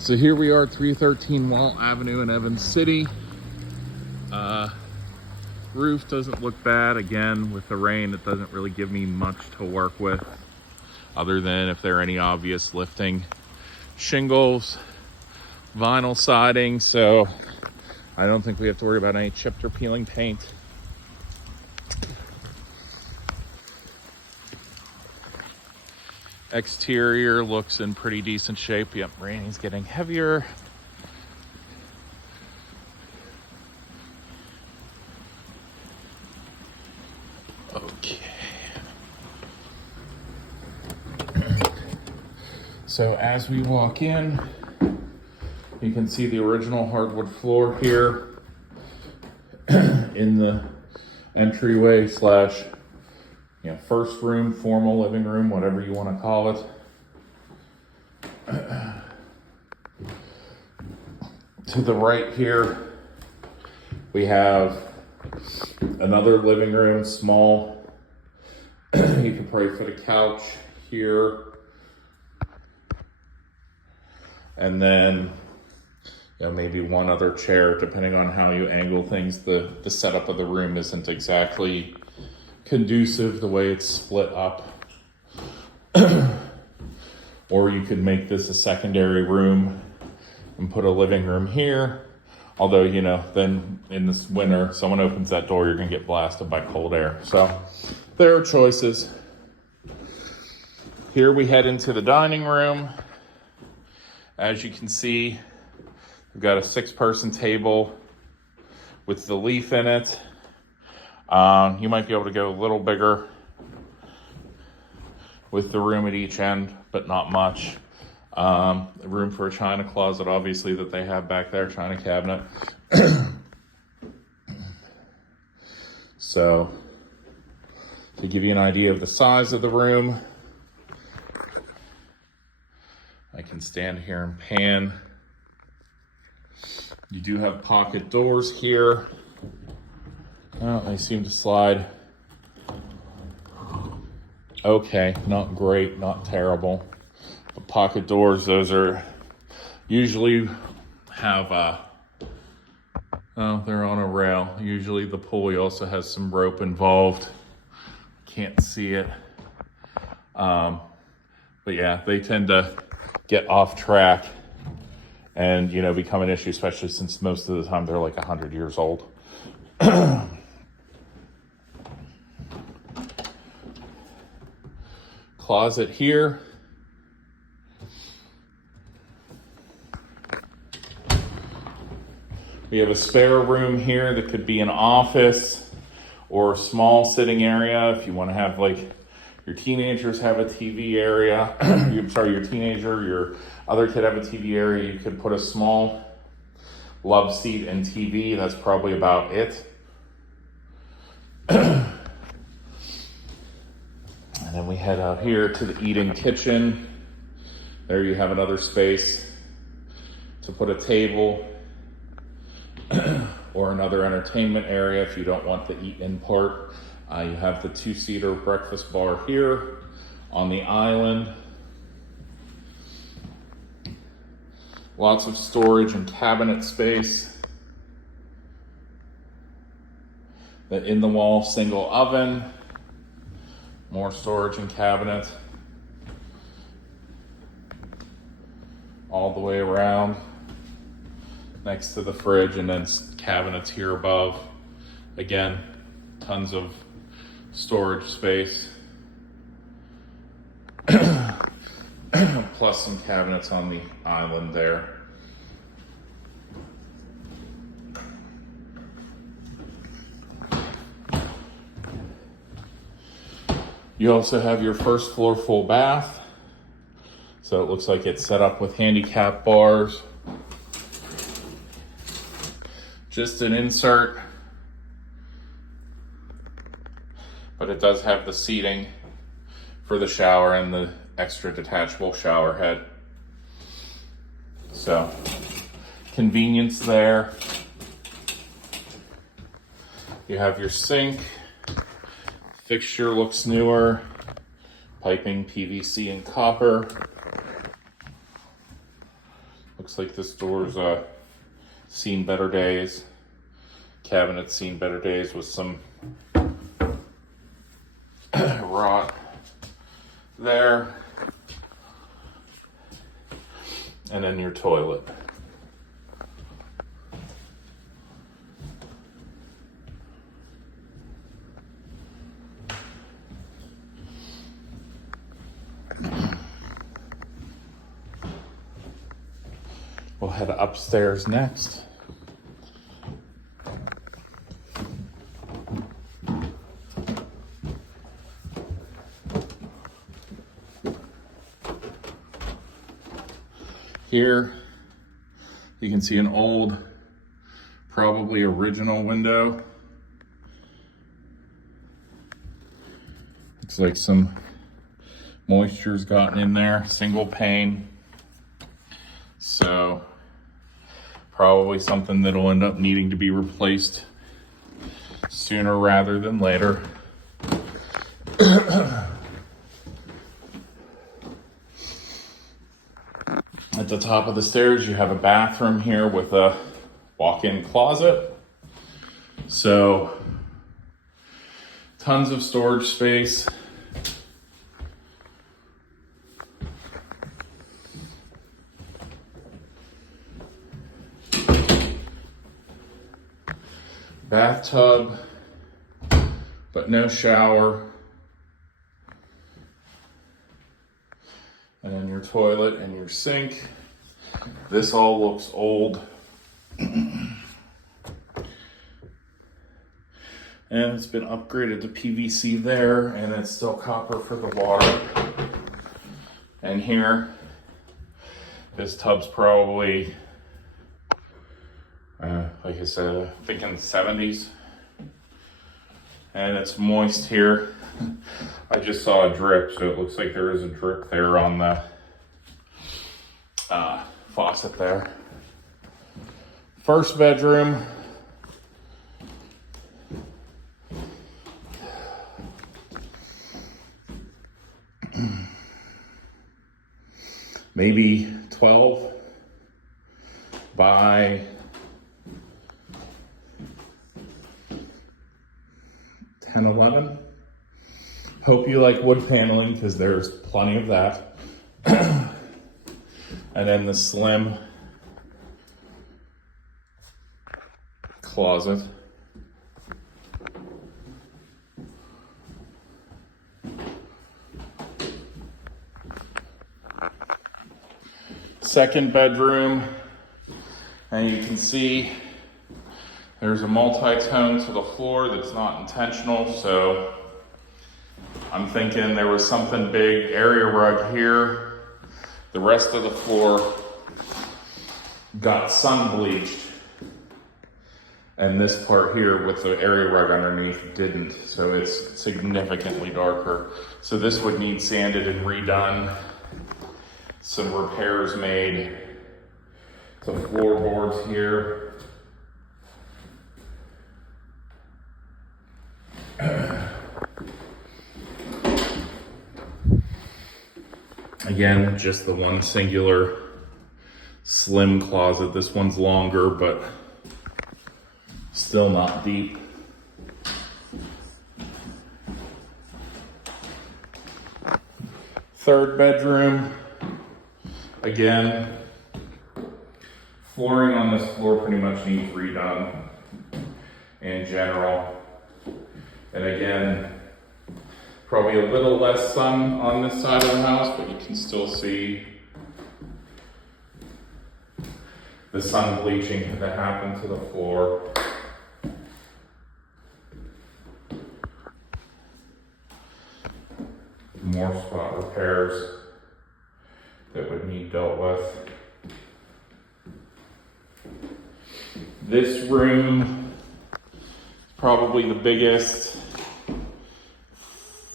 So here we are, 313 Wahl Avenue in Evans City. Roof doesn't look bad. Again, with the rain, it doesn't really give me much to work with, other than if there are any obvious lifting. Shingles, vinyl siding, so I don't think we have to worry about any chipped or peeling paint. Exterior looks in pretty decent shape. Yep, raining's getting heavier. Okay. So as we walk in, you can see the original hardwood floor here in the entryway slash first room, formal living room, whatever you want to call it. To the right here, we have another living room, small. You can probably fit a couch here. And then maybe one other chair, depending on how you angle things. The setup of the room isn't exactly conducive the way it's split up. Or you could make this a secondary room and put a living room here. Although, then in this winter, someone opens that door, you're gonna get blasted by cold air. So there are choices. Here we head into the dining room. As you can see, we've got a 6-person table with the leaf in it. You might be able to go a little bigger with the room at each end, but not much. Room for a china closet, obviously, that they have back there, china cabinet. So, to give you an idea of the size of the room, I can stand here and pan. You do have pocket doors here. Oh, they seem to slide. Okay, not great, not terrible. But pocket doors, those are usually have they're on a rail. Usually the pulley also has some rope involved. Can't see it. But yeah, they tend to get off track and, become an issue, especially since most of the time they're like 100 years old. Closet here. We have a spare room here that could be an office or a small sitting area if you want to have your teenagers have a TV area. Your teenager, your other kid have a TV area. You could put a small love seat and TV. That's probably about it. And then we head out here to the eating kitchen. There you have another space to put a table or another entertainment area if you don't want the eat-in part. You have the 2-seater breakfast bar here on the island. Lots of storage and cabinet space. The in-the-wall single oven. More storage and cabinet. All the way around. Next to the fridge, and then cabinets here above. Again, tons of storage space. Plus some cabinets on the island there. You also have your first floor full bath. So it looks like it's set up with handicap bars. Just an insert, but it does have the seating for the shower and the extra detachable shower head. So, convenience there. You have your sink. Fixture looks newer. Piping PVC and copper. Looks like this door's seen better days. Cabinet's seen better days with some rot there. And then your toilet. We'll head upstairs next. Here, you can see an old, probably original window. Looks like some moisture's gotten in there, single pane. So, probably something that'll end up needing to be replaced sooner rather than later. At the top of the stairs, you have a bathroom here with a walk-in closet. So, tons of storage space. Bathtub, but no shower. And then your toilet and your sink. This all looks old. And it's been upgraded to PVC there, and it's still copper for the water. And here, this tub's probably, like I said, I think in the 70s. And it's moist here. I just saw a drip, so it looks like there is a drip there on the faucet there. First bedroom. Maybe 12 by 10, 11. Hope you like wood paneling because there's plenty of that. And then the slim closet. Second bedroom, and you can see there's a multi-tone to the floor that's not intentional, so I'm thinking there was something big, area rug here. The rest of the floor got sun bleached, and this part here with the area rug underneath didn't, so it's significantly darker. So this would need sanded and redone, some repairs made to floorboards here. Again, just the one singular slim closet. This one's longer, but still not deep. Third bedroom. Again, flooring on this floor pretty much needs redone in general. And again, probably a little less sun on this side of the house, but you can still see the sun bleaching that happened to the floor. More spot repairs that would need dealt with. This room is probably the biggest,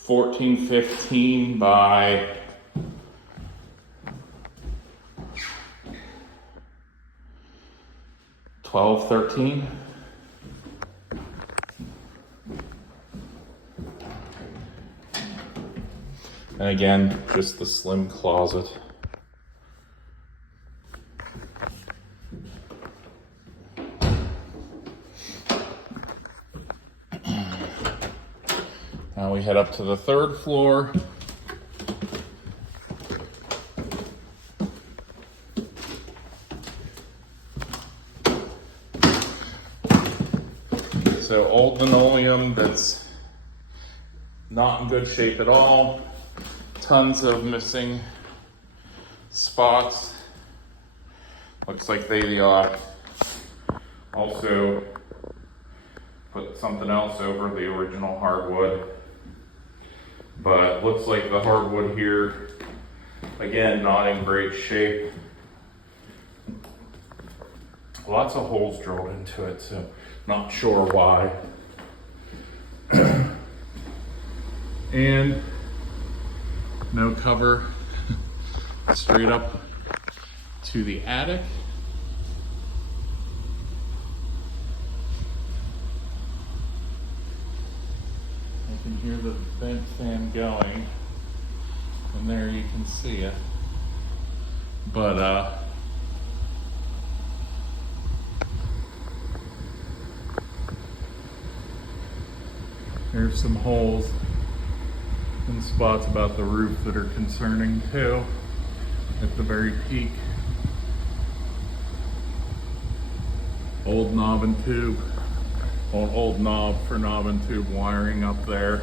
14, 15 by 12, 13. And again, just the slim closet. Now we head up to the third floor. So old linoleum that's not in good shape at all. Tons of missing spots. Looks like they also put something else over the original hardwood. But looks like the hardwood here, again, not in great shape. Lots of holes drilled into it, so not sure why. And no cover straight up to the attic. I can hear the vent fan going, and there you can see it. But there's some holes and spots about the roof that are concerning too, at the very peak. Old knob and tube, old knob for knob and tube wiring up there.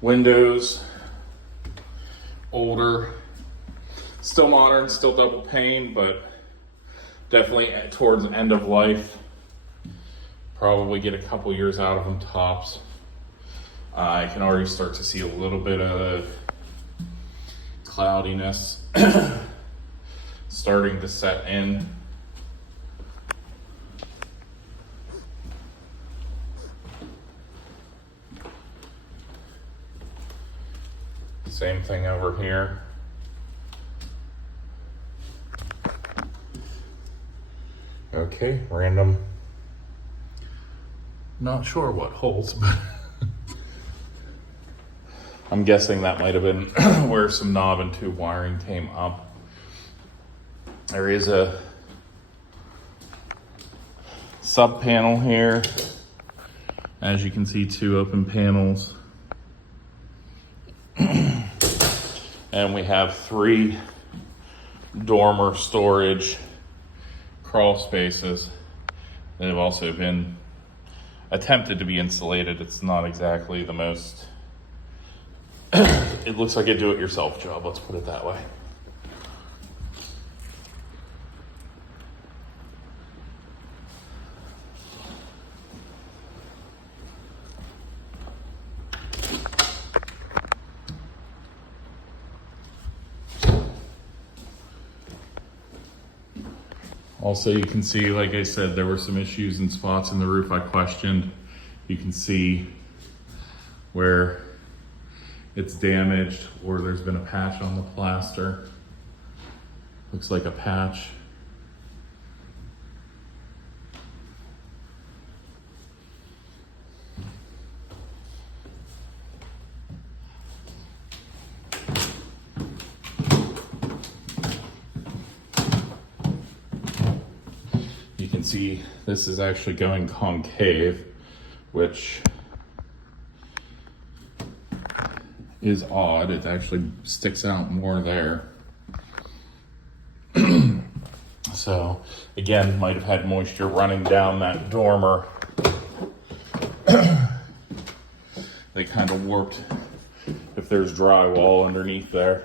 Windows, older, still modern, still double pane, but definitely towards end of life. Probably get a couple years out of them tops. I can already start to see a little bit of cloudiness starting to set in. Same thing over here. Okay, random. Not sure what holes, but I'm guessing that might have been where some knob and tube wiring came up. There is a sub panel here. As you can see, 2 open panels. And we have 3 dormer storage crawl spaces that have also been attempted to be insulated. It's not exactly the most, it looks like a do-it-yourself job, let's put it that way. Also, you can see, like I said, there were some issues and spots in the roof I questioned. You can see where it's damaged or there's been a patch on the plaster. Looks like a patch. You can see this is actually going concave, which is odd. It actually sticks out more there. So again, might have had moisture running down that dormer. They kind of warped if there's drywall underneath there.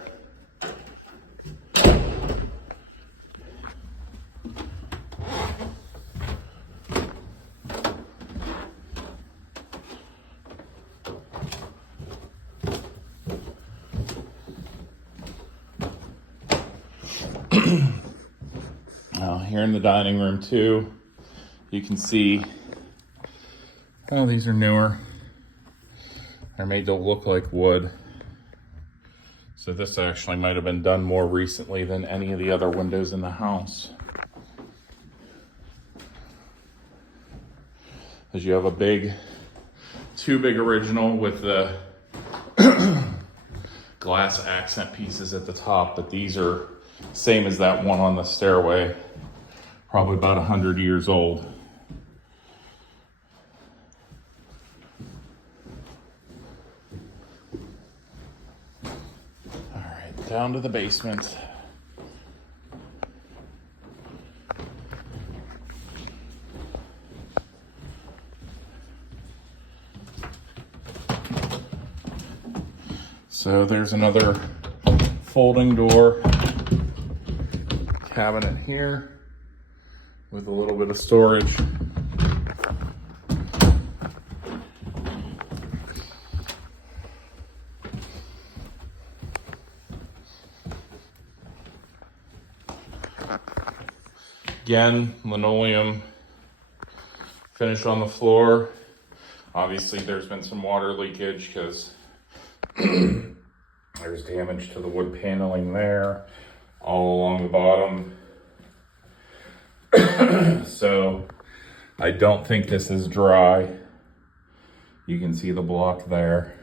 Now here in the dining room too, you can see, oh, these are newer. They're made to look like wood. So this actually might have been done more recently than any of the other windows in the house. As you have a two big original with the glass accent pieces at the top, but these are same as that one on the stairway, probably about 100 years old. All right, down to the basement. So there's another folding door cabinet here with a little bit of storage. Again, linoleum finish on the floor. Obviously there's been some water leakage because there's damage to the wood paneling there, all along the bottom. So I don't think this is dry. You can see the block there.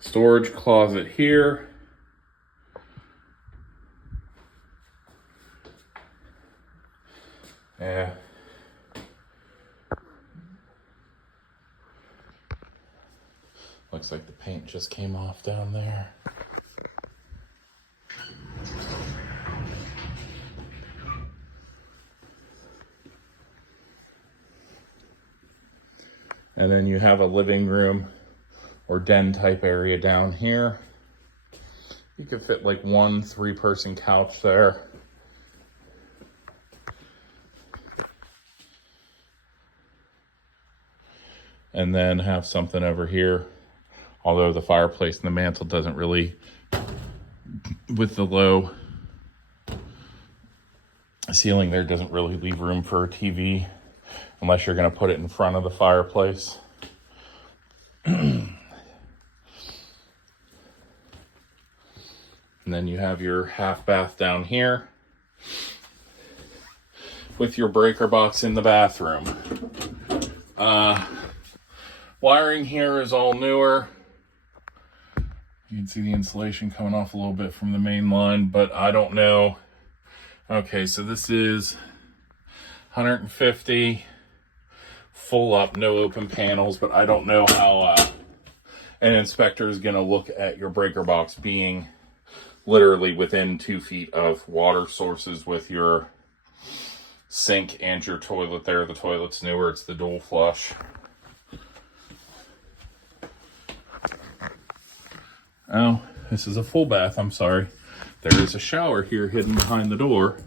Storage closet here. Yeah. Looks like the paint just came off down there. And then you have a living room or den type area down here. You could fit like one 3-person couch there. And then have something over here. Although the fireplace and the mantle doesn't really, with the low ceiling there, doesn't really leave room for a TV unless you're gonna put it in front of the fireplace. And then you have your half bath down here with your breaker box in the bathroom. Wiring here is all newer. You can see the insulation coming off a little bit from the main line, but I don't know. Okay, so this is 150 full up, no open panels, but I don't know how an inspector is going to look at your breaker box being literally within 2 feet of water sources with your sink and your toilet there. The toilet's newer, it's the dual flush. Oh, this is a full bath, I'm sorry. There is a shower here hidden behind the door.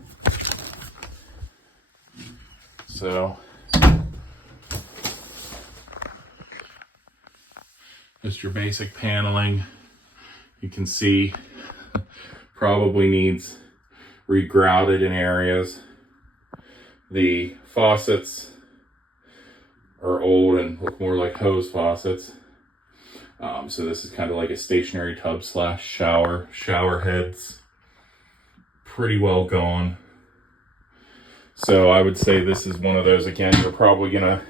So, just your basic paneling. You can see probably needs regrouted in areas. The faucets are old and look more like hose faucets. So this is kind of like a stationary tub slash shower. Shower heads pretty well gone. So I would say this is one of those, again, you're probably gonna,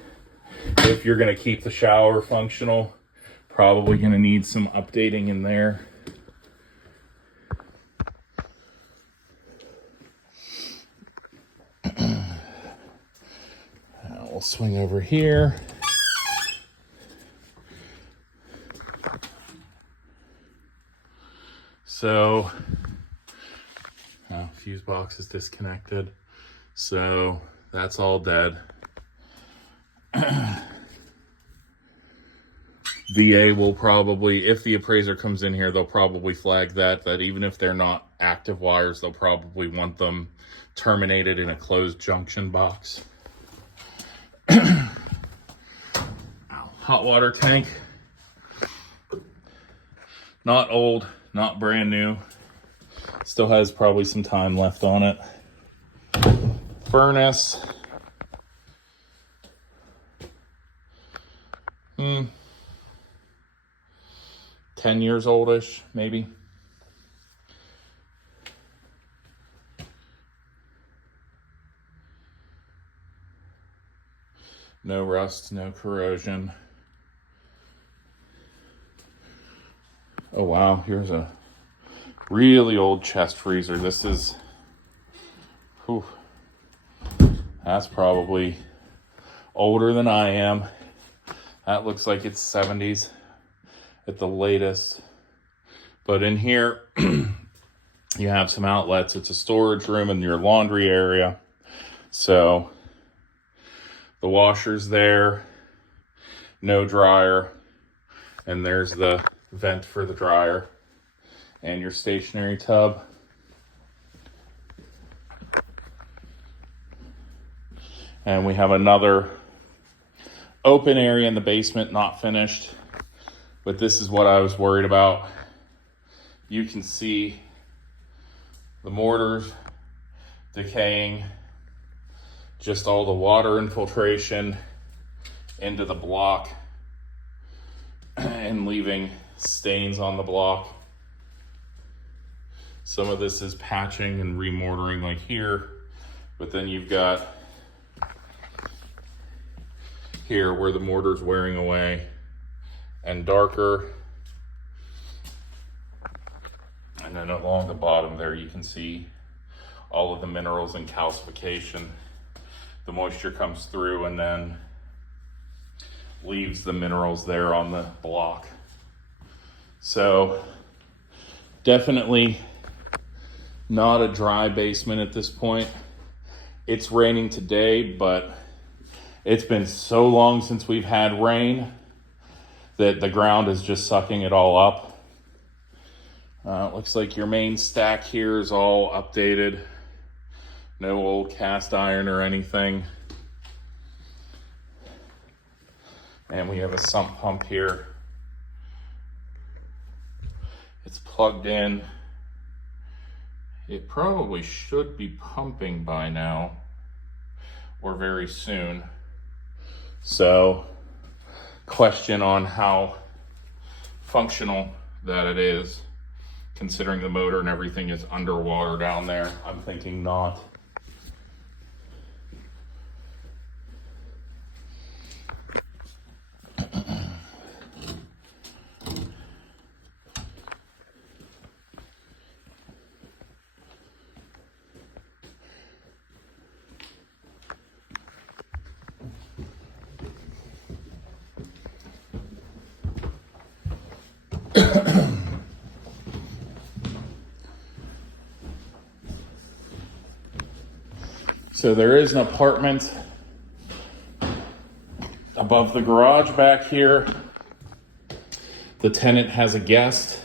if you're gonna keep the shower functional, probably gonna need some updating in there. We'll swing over here. So, fuse box is disconnected. So that's all dead. VA will probably, if the appraiser comes in here, they'll probably flag that even if they're not active wires, they'll probably want them terminated in a closed junction box. Hot water tank. Not old, not brand new. Still has probably some time left on it. Furnace. 10 years oldish, maybe. No rust, no corrosion. Oh wow, here's a really old chest freezer. This is, whew, that's probably older than I am. That looks like it's 70s at the latest. But in here, you have some outlets. It's a storage room in your laundry area. So the washer's there, no dryer, and there's the vent for the dryer and your stationary tub. And we have another open area in the basement, not finished, but this is what I was worried about. You can see the mortars decaying, just all the water infiltration into the block and leaving stains on the block. Some of this is patching and remortaring like here, but then you've got here where the mortar's wearing away and darker. And then along the bottom there, you can see all of the minerals and calcification. The moisture comes through and then leaves the minerals there on the block. So definitely not a dry basement at this point. It's raining today, but it's been so long since we've had rain that the ground is just sucking it all up. Looks like your main stack here is all updated. No old cast iron or anything. And we have a sump pump here. It's plugged in. It probably should be pumping by now or very soon. So, question on how functional that it is, considering the motor and everything is underwater down there. I'm thinking not. So there is an apartment above the garage back here. The tenant has a guest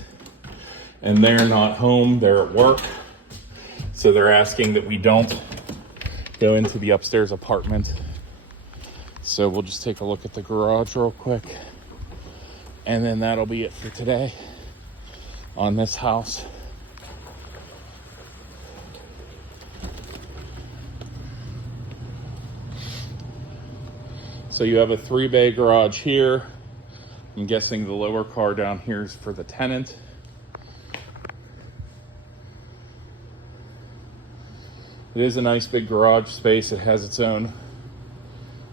and they're not home, they're at work. So they're asking that we don't go into the upstairs apartment. So we'll just take a look at the garage real quick. And then that'll be it for today on this house. So you have a 3-bay garage here. I'm guessing the lower car down here is for the tenant. It is a nice big garage space. It has its own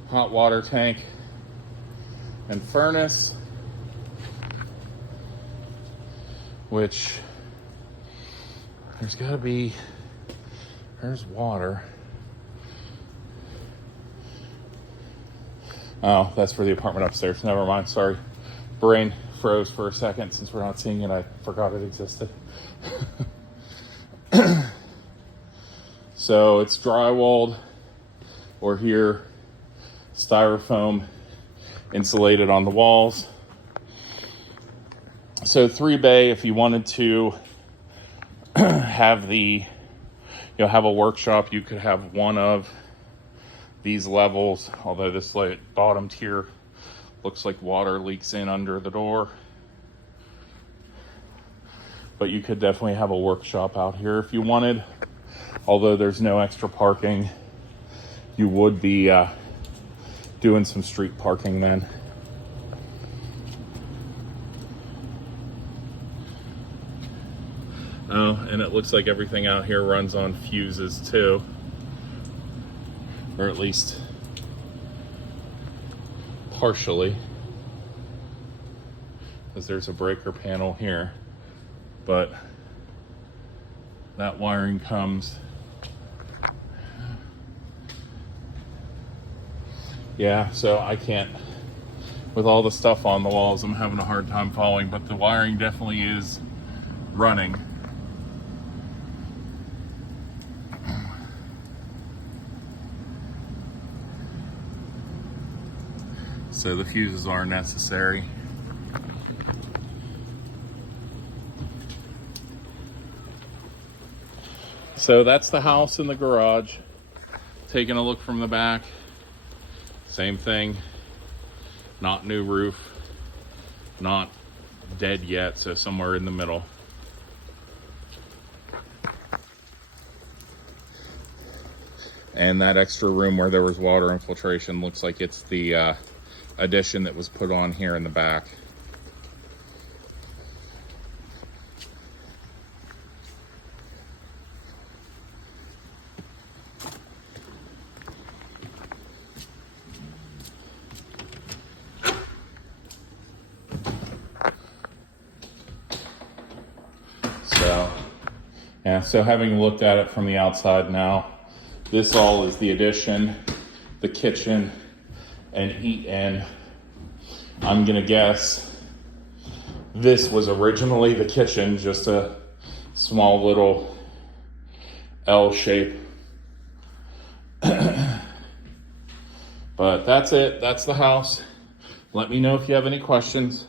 hot water tank and furnace, which there's water. Oh, that's for the apartment upstairs. Never mind, sorry. Brain froze for a second. Since we're not seeing it, I forgot it existed. So it's drywalled, or here, styrofoam insulated on the walls. So 3-bay, if you wanted to have have a workshop, you could have one of these levels, although this bottom tier looks like water leaks in under the door. But you could definitely have a workshop out here if you wanted. Although there's no extra parking, you would be doing some street parking then. Oh, and it looks like everything out here runs on fuses too. Or at least partially, because there's a breaker panel here, but that wiring comes. Yeah, so I can't, with all the stuff on the walls, I'm having a hard time following, but the wiring definitely is running. So the fuses are necessary. So that's the house and the garage. Taking a look from the back, same thing. Not new roof, not dead yet, so somewhere in the middle. And that extra room where there was water infiltration looks like it's the addition that was put on here in the back. So having looked at it from the outside now, this all is the addition, the kitchen, and eat-in. I'm gonna guess this was originally the kitchen, just a small little L shape. But that's it, that's the house. Let me know if you have any questions.